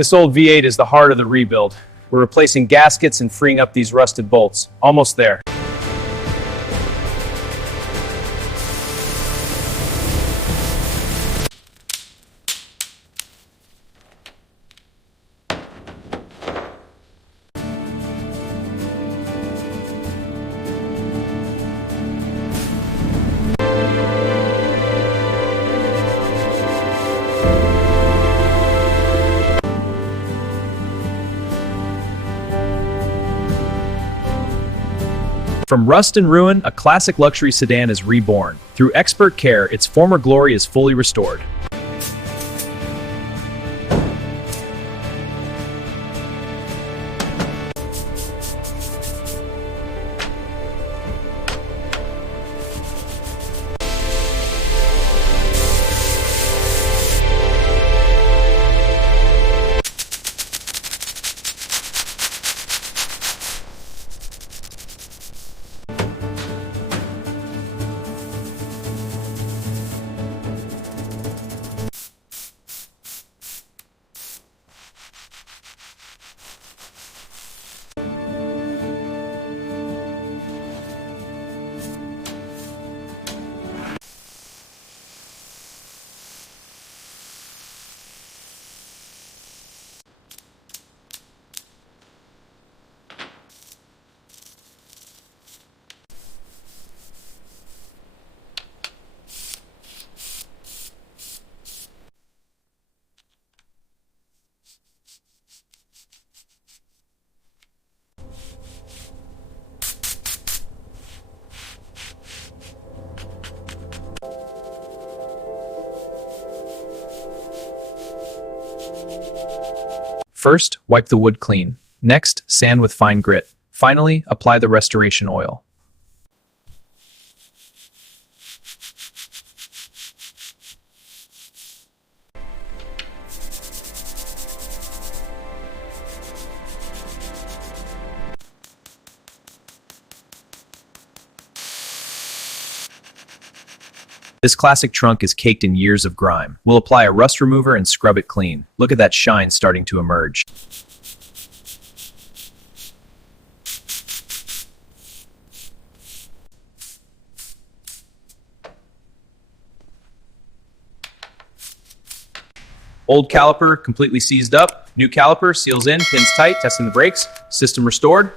This old V8 is the heart of the rebuild. We're replacing gaskets and freeing up these rusted bolts. Almost there. From rust and ruin, a classic luxury sedan is reborn. Through expert care, its former glory is fully restored. First, wipe the wood clean. Next, sand with fine grit. Finally, apply the restoration oil. This classic trunk is caked in years of grime. We'll apply a rust remover and scrub it clean. Look at that shine starting to emerge. Old caliper completely seized up. New caliper seals in, pins tight, testing the brakes. System restored.